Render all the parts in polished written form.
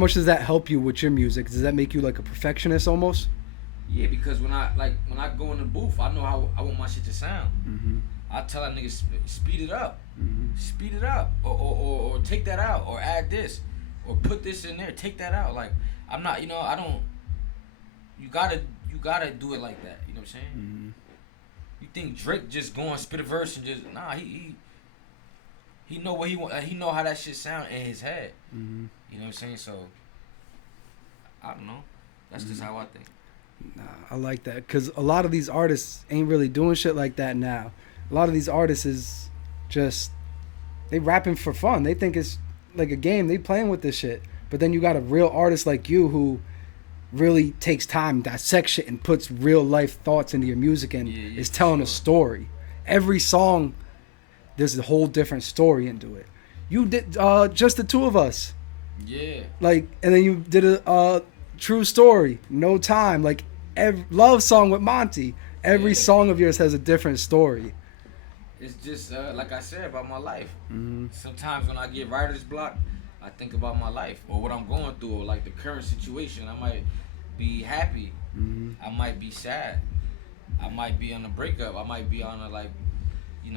much does that help you with your music? Does that make you like a perfectionist almost? Yeah, because when I go in the booth, I know how I want my shit to sound. Mm-hmm. I tell that nigga speed it up, or take that out, or add this, or put this in there, take that out. Like I'm not, I don't. You gotta do it like that. You know what I'm saying? Mm-hmm. You think Drake just go and spit a verse and just he know what he want. He know how that shit sound in his head. Mm-hmm. You know what I'm saying? So I don't know. That's just how I think. Nah, I like that because a lot of these artists ain't really doing shit like that now. A lot of these artists is just they rapping for fun. They think it's like a game. They playing with this shit. But then you got a real artist like you who really takes time, dissects shit, and puts real life thoughts into your music and is telling a story. Every song, there's a whole different story into it. You did Just the Two of Us. Yeah. Like, and then you did a True Story, No Time, like love song with Monty. Every song of yours has a different story. It's just like I said about my life. Mm-hmm. Sometimes when I get writer's block, I think about my life or what I'm going through, or like the current situation. I might be happy. Mm-hmm. I might be sad. I might be on a breakup. I might be on a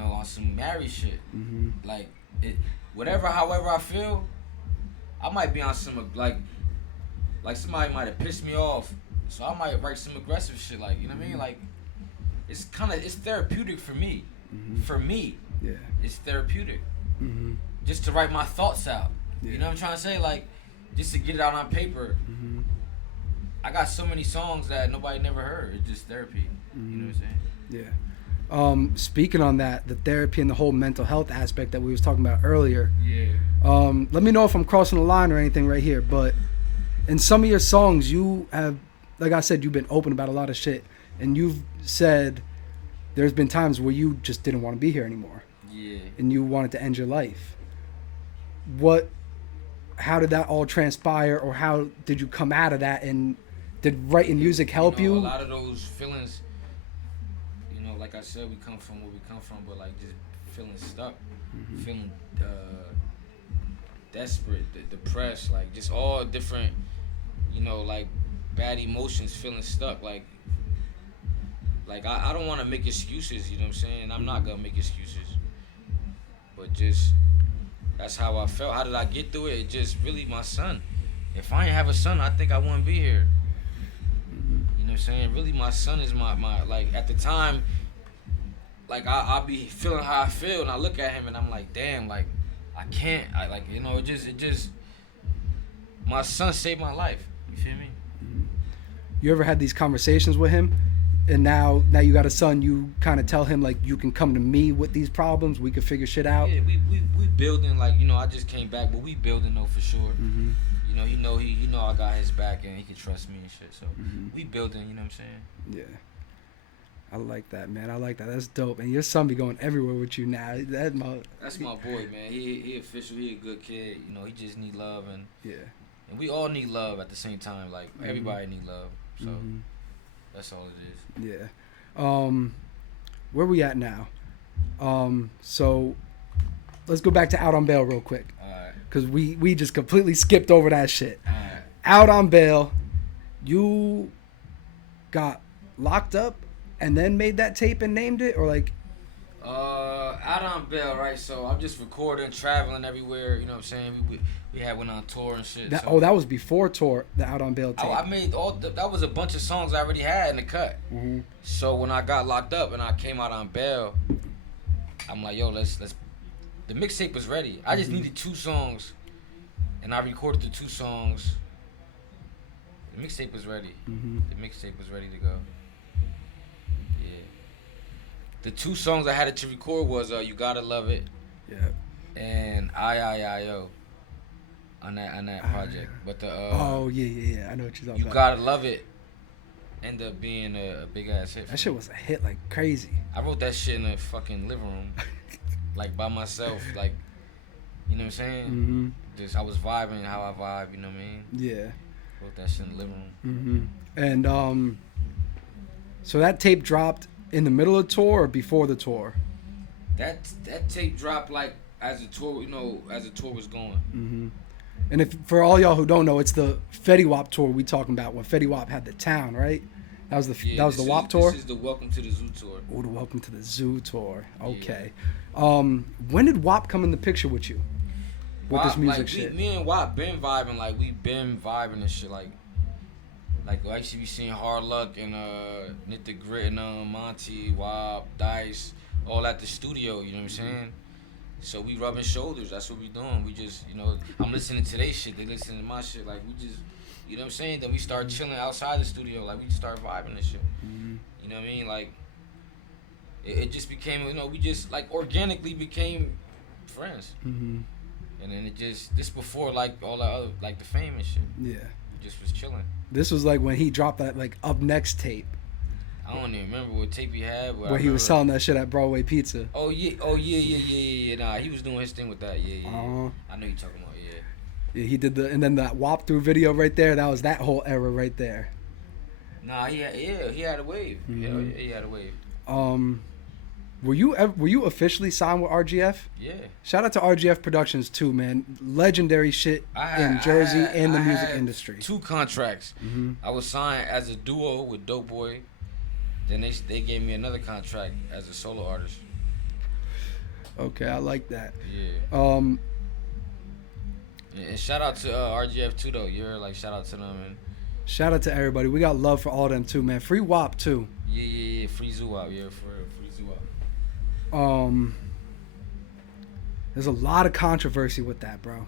on some married shit. Mm-hmm. Like it, however I feel, I might be on some like somebody might have pissed me off, so I might write some aggressive shit. Like you know what I mean? Like it's therapeutic for me. Mm-hmm. For me, yeah, it's therapeutic. Mm-hmm. Just to write my thoughts out. Yeah. You know what I'm trying to say? Like, just to get it out on paper. Mm-hmm. I got so many songs that nobody never heard. It's just therapy. Mm-hmm. You know what I'm saying? Yeah. Speaking on that, the therapy and the whole mental health aspect that we was talking about earlier. Yeah. Let me know if I'm crossing the line or anything right here, but in some of your songs, you have, like I said, you've been open about a lot of shit, and you've said there's been times where you just didn't want to be here anymore. Yeah. And you wanted to end your life. How did that all transpire, or how did you come out of that, and did writing music help you? A lot of those feelings, like I said, we come from where we come from, but like just feeling stuck, feeling desperate, depressed, like just all different, like bad emotions, feeling stuck, like I don't want to make excuses, you know what I'm saying? I'm not gonna make excuses, but just that's how I felt. How did I get through it? It just really my son. If I didn't have a son, I think I wouldn't be here. You know what I'm saying? Really, my son is my like at the time, like I'll be feeling how I feel, and I look at him and I'm like, damn, like I can't. It just my son saved my life. You feel me? You ever had these conversations with him? And now you got a son, you kind of tell him, like, you can come to me with these problems, we can figure shit out. Yeah, we building, like, I just came back, but we building though for sure. Mm-hmm. He I got his back and he can trust me and shit. So we building, you know what I'm saying? Yeah. I like that, man. I like that. That's dope. And your son be going everywhere with you now. That's my boy, man. He official. He a good kid. He just need love, and we all need love at the same time. Like everybody need love. So. That's all it is. Yeah. Where we at now? So let's go back to Out on Bail real quick. All right. Because we just completely skipped over that shit. All right. Out on Bail, you got locked up and then made that tape and named it? Or like... Out on Bail, right? So I'm just recording, traveling everywhere. You know what I'm saying? We had went on tour and shit. That was before tour, the Out on Bail tape. I made that was a bunch of songs I already had in the cut. Mm-hmm. So when I got locked up and I came out on bail, I'm like, yo, let's. The mixtape was ready. I just needed 2 songs, and I recorded the 2 songs. The mixtape was ready. Mm-hmm. The mixtape was ready to go. The 2 songs I had to record was You Gotta Love It, and I-O on that project. But the yeah, I know what you're talking about. You Gotta Love It ended up being a big ass hit. That shit was a hit like crazy. I wrote that shit in the fucking living room, like by myself, like you know what I'm saying? Mm-hmm. Just I was vibing how I vibe, you know what I mean? Yeah. Wrote that shit in the living room. Mm-hmm. And so that tape dropped in the middle of the tour or before the tour? That tape dropped like as the tour, as the tour was going. Mm-hmm. And if for all y'all who don't know, it's the Fetty Wap tour we talking about when Fetty Wap had the town, right? That was the Wap tour. This is the Welcome to the Zoo tour. Oh, the Welcome to the Zoo tour. Okay. When did Wap come in the picture with you? With Wap, this music like, shit. Me and Wap been vibing, like we been vibing and shit, like we actually be seeing Hard Luck and Knit the Grit and Monty, Wap, Dice, all at the studio. You know what I'm saying? So we rubbing shoulders. That's what we doing. We just, you know, I'm listening to their shit. They listening to my shit. Like we just, you know what I'm saying? Then we start chilling outside the studio. Like we just start vibing and shit. Mm-hmm. You know what I mean? Like it just became, you know, we just like organically became friends. Mm-hmm. And then it just, this before like all that other, like the fame and shit. Yeah. We just was chilling. This was like when he dropped that like Up Next tape. I don't even remember what tape he had. Where he was selling that shit at Broadway Pizza. Oh yeah. Nah, he was doing his thing with that. Yeah. I know you talking about. Yeah, he did and then that Wap through video right there. That was that whole era right there. Nah, he had a wave. Mm-hmm. Yeah, he had a wave. Were you officially signed with RGF? Yeah. Shout out to RGF Productions too, man. Legendary shit in Jersey and the music industry. 2 contracts. Mm-hmm. I was signed as a duo with Dope Boy. Then they gave me another contract as a solo artist. Okay, I like that. Yeah. And shout out to RGF too, though. You're like, shout out to them. And shout out to everybody. We got love for all them too, man. Free Wap too. Yeah. Free Zoo Wap. Yeah, free Zoo Wap. There's a lot of controversy with that, bro.